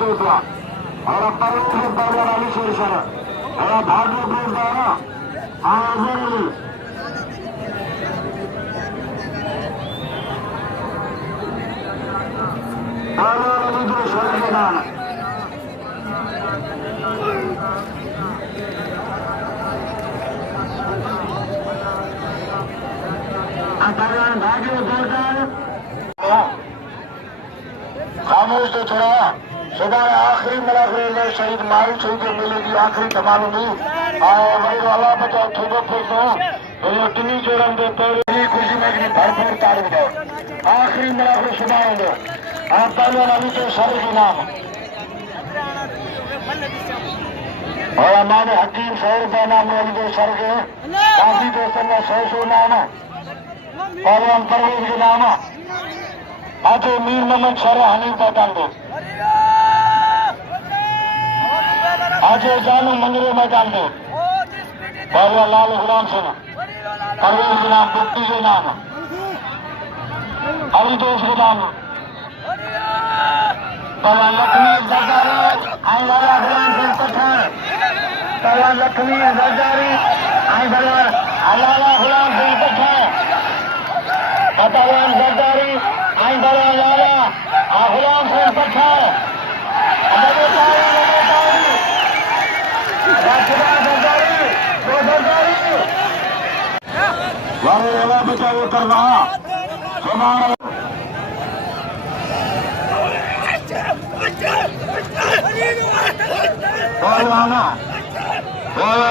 दूसरा और पहलवान अली शेर और भाग्य दूसरा पहलवान अली जो शेर के नाम पहलवान भाग्य दूसरा खामोश तो छोड़ा सुबह आखिरी मलाखरो शहीद मारू शहीद मेले की आखिरी धमाल हुई वही वाला बचाओ थोड़ा फुर्सो ये टिनी जोड़न दे पहली खुशी में भरपूर ताल बजाओ आखिरी मलाखरो सुबह हो आप पहलवान अली के सर के नाम और हमारे हकीम 100 रुपये नाम अली के सर के काफी दोस्तों में 100 नाम पहलवान परवेज के नाम आज मीर मोहम्मद सर हनीफ पैठान दो आज जानू मंगरे मैदान दो पहलवान लाल गुलाम सिंह परवेज के नाम बुट्टी के नाम अली दोष के नाम पहलवान लक्ष्मी जरदारी आई वाला गुलाम सिंह पठान पहलवान लक्ष्मी जरदारी आई पहलवान लाला गुलाम सिंह पठान पहलवान जरदारी आई पहलवान लाला गुलाम सिंह पठान वाले वाला बचाओ करना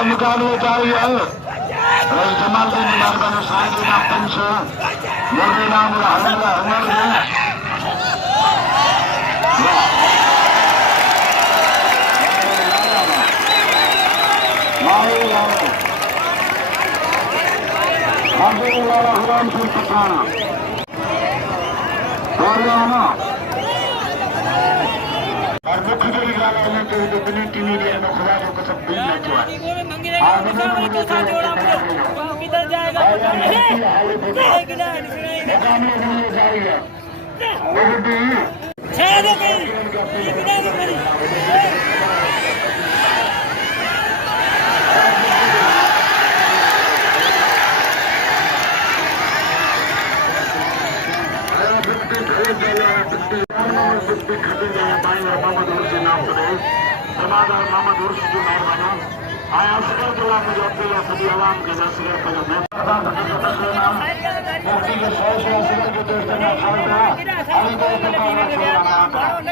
मुकाबले जारी है जमाल दिन मारबानो साइड नाम पंच मोदी नाम हमला गुलाम सिंह पठान और मुख्य जो गाना है तो दुनिया टीवी में खुदा को कसम भी नहीं हुआ किधर जाएगा जारी है जमादार मोहम्मद उर्स जो मेहरबाना आया असगर गुलाम में जो पहला सभी आवाम के असगर पर मैं मुफ्ती के 100 असगर के दोस्तों ने खासा अली दोस्त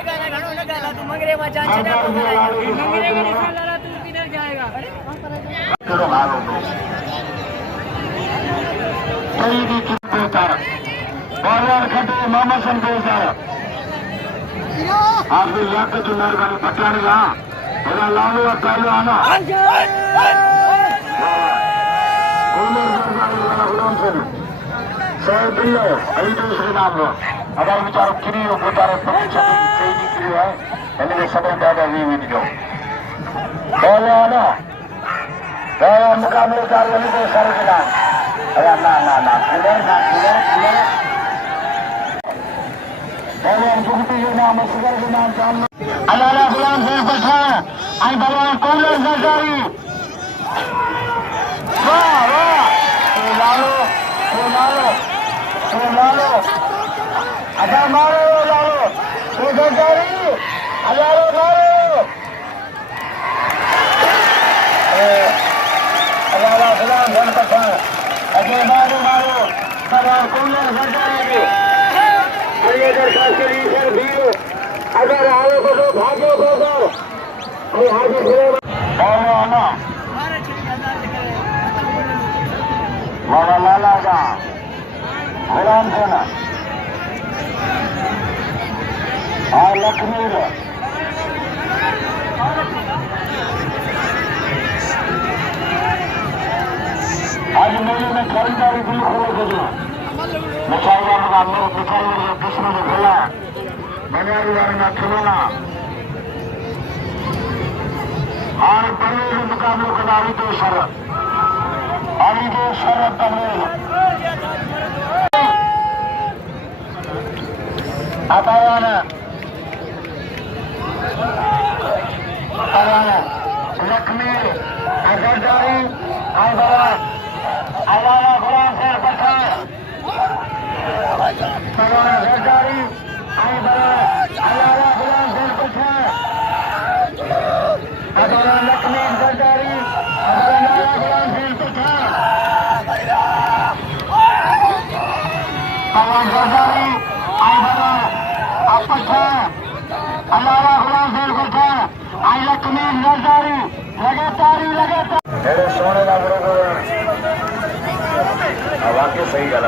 का घणो लगाला तू मंगरे में जान चला मंगरे में निकला तू किधर जाएगा करो मारो कोई भी कितने का पहलवान खटे मामा संतोष आप भी याद जो मेहरबानी पठान का मेरा लालू पहलवान गुलाम सिंह सही दिल्लो अली दूसरे नाम लो अगर बेचारो फ्री हो बेचारे पति छपी सही निकली है इनके समय दादा भी जो पहलवान मुकाबले चार वाली को सर के नाम अरे ना ना ना पहलवान बुगटी के नाम असगर के नाम जान लो अलाला गुलाम सिंह पठान आई भगवान कौलर सरकारी वाह वाह लालो अच्छा मारो लालो तो सरकारी अलालो मारो अलाला गुलाम सिंह पठान अगे मारो भगवान कौलर सरकारी अगर आगे बढ़ो भागो आगे मारा लाला का गुलाम सिंह और लक्ष्मी आज मेले में खरीदारी भी खोल दो मिठाई दुश्मन खुला बनियारी वाले में खिलौना और बड़े मुकाबलों का दावी तो शरत अली दो शरत तमरीन पहलवान लक्ष्मी अजरदारी अलावा गुलाम सर पठान पहलवान अजरदारी अलावा गुलाम सर पठान पहलवान लक्ष्मी अजरदारी अलावा गुलाम सर पठान पहलवान अजरदारी पठान अलावा गुलाम सर पठान आई लक्ष्मी अजरदारी लगातार मेरे सोने का बरोबर वाक्य सही गल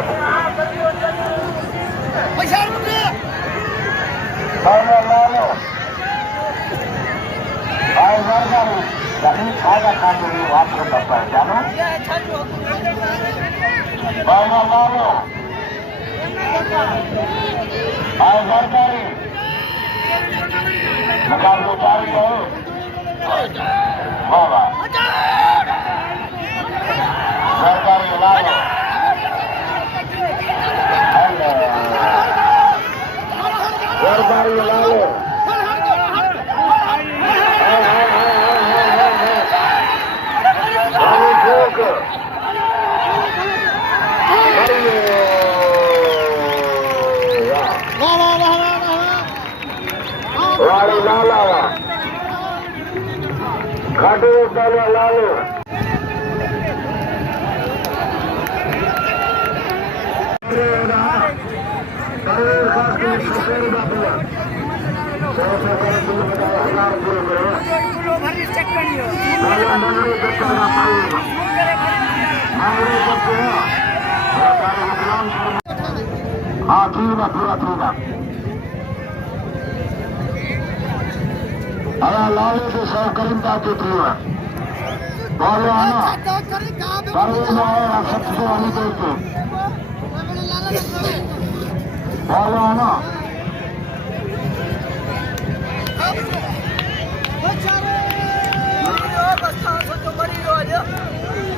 कहीं खाएगा खाने की बात को करता है जानो सरकारी मुकाबले जारी है बाबा सरकारी इलाज सरकारी इलाज वाली लाला खाटू डाला लालो हाँ ठीक है पूरा ठीक है अरे लाले के सौ करीम ताकि पूरा बोलो आना परवे में आया सबसे वाली देर के बोलो आना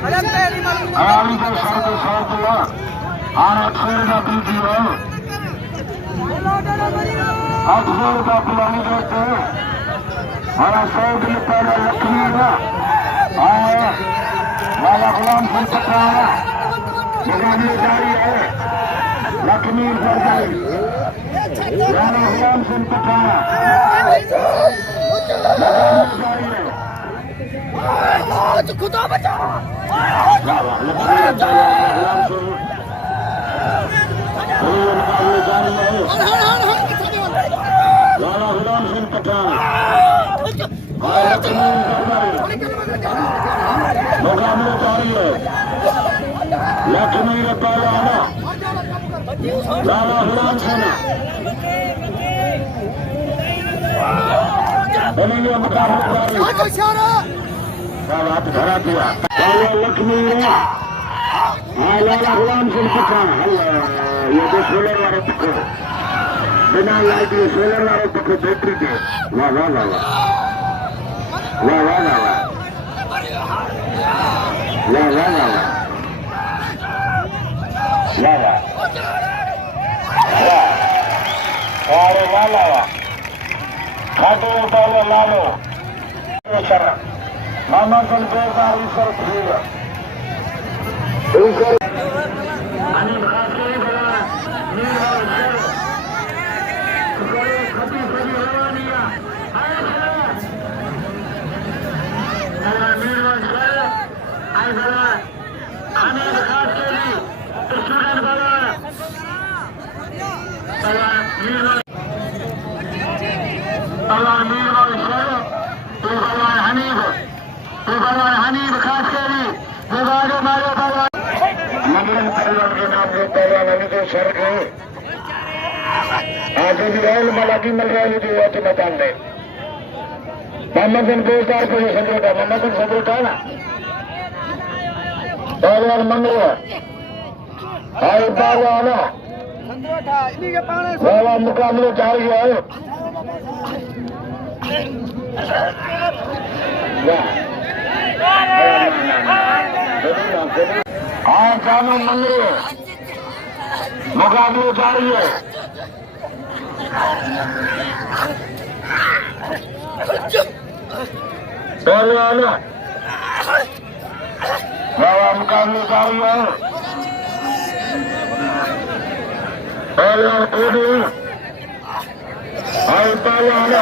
आली के सौ दिया आने 800 का बिल दिया 800 का पुरानी देते हमारा 100 दिन पहले लक्ष्मी आया वाला गुलाम सिंह पठान मुकाबले जारी है लक्ष्मी सरकारी वाला गुलाम सिंह पठान मुकाबले जारी है खुदा बचा मुकाबले जारी है वाला गुलाम सिंह पठान मुकाबले जारी है लक्ष्मी पहलवान लाला गुलाम सिंह मुकाबले जारी हाथ धरा दिया लक्ष्मी लाला गुलाम सिंह पठान ये जो सोलर वाले पकड़ो बिना लाइट ये सोलर वाले पकड़ो बैटरी के वाह वाह वाह वाह वाह वाह वाह वाह वाह वाह वाह अरे वाह वाह खाटो पहले लालो शरण मामा सन बेकार ईश्वर प्रिय ईश्वर अनिल खासरी बना नीरव सर कोई खती सभी रवानिया आए बना नीरव सर आए बना अनिल खासरी स्टूडेंट बना नीरव सर भगवान हनीफ खास करी विवाद मारे भगवान मंगल पहलवान के नाम से पहलवान हनीफ सर के आज भी रहल मलाकी मिल रहा है जो होते मैदान में मोहम्मद बिन 2000 को ये संद्रोटा मोहम्मद बिन संद्रोटा ना पहलवान मंगल हाय पहलवान पहलवान मुकाबले जारी है हाँ कानून मंगरे मुकाबले जारी है पहलवान बाबा मुकाबले जारी है पहलवान आई पहलवान